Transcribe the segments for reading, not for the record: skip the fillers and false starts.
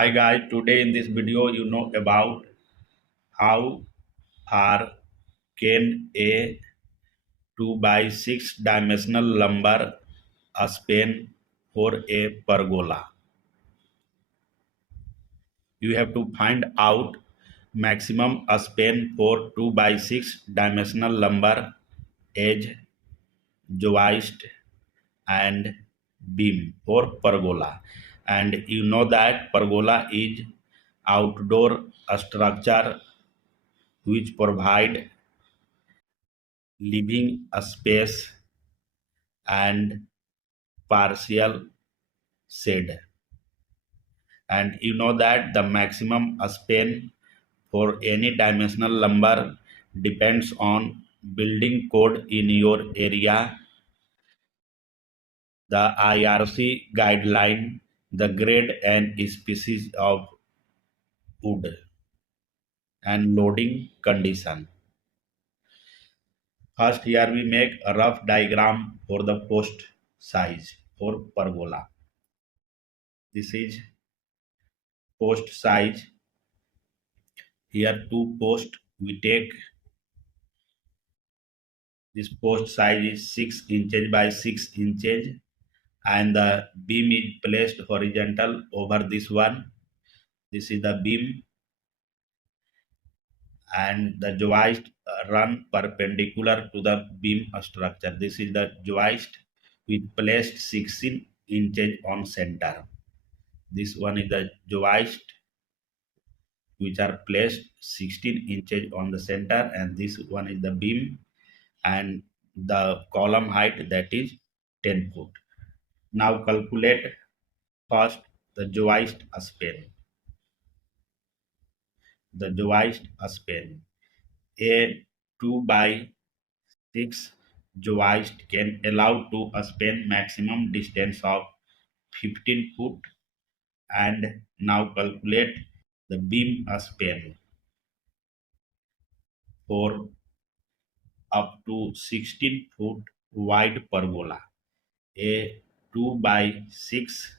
Hi guys, today in this video you know about how far can a 2 by 6 dimensional lumber span for a pergola. You have to find out maximum span for 2 by 6 dimensional lumber edge, joist and beam for pergola. And you know that pergola is outdoor structure which provide living space and partial shade. And you know that the maximum span for any dimensional lumber depends on building code in your area, the IRC guideline, the grade and species of wood, and loading condition. First, here we make a rough diagram for the post size for pergola. This is post size. Here two post we take. This post size is 6 inches by 6 inches and the beam is placed horizontal over this one. This is the beam and the joist run perpendicular to the beam structure. This is the joist with placed 16 inches on center. This one is the joist which are placed 16 inches on the center, and this one is the beam and the column height, that is 10 foot. Now calculate first the joist span. The joist span. A 2 by 6 joist can allow to span maximum distance of 15 foot. And now calculate the beam span for up to 16 foot wide pergola. A 2 by 6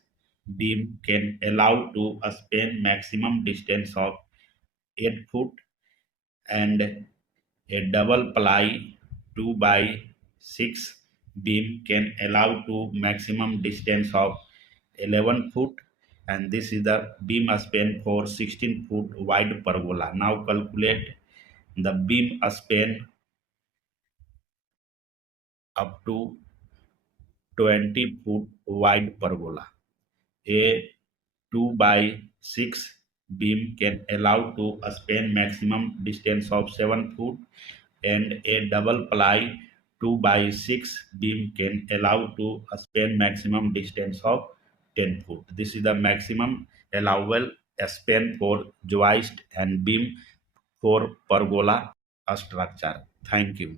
beam can allow to span maximum distance of 8 foot, and a double ply 2 by 6 beam can allow to maximum distance of 11 foot, and this is the beam span for 16 foot wide pergola. Now calculate the beam span up to 20 foot wide pergola. A 2 by 6 beam can allow to span maximum distance of 7 foot, and a double ply 2 by 6 beam can allow to span maximum distance of 10 foot. This is the maximum allowable span for joist and beam for pergola structure. Thank you.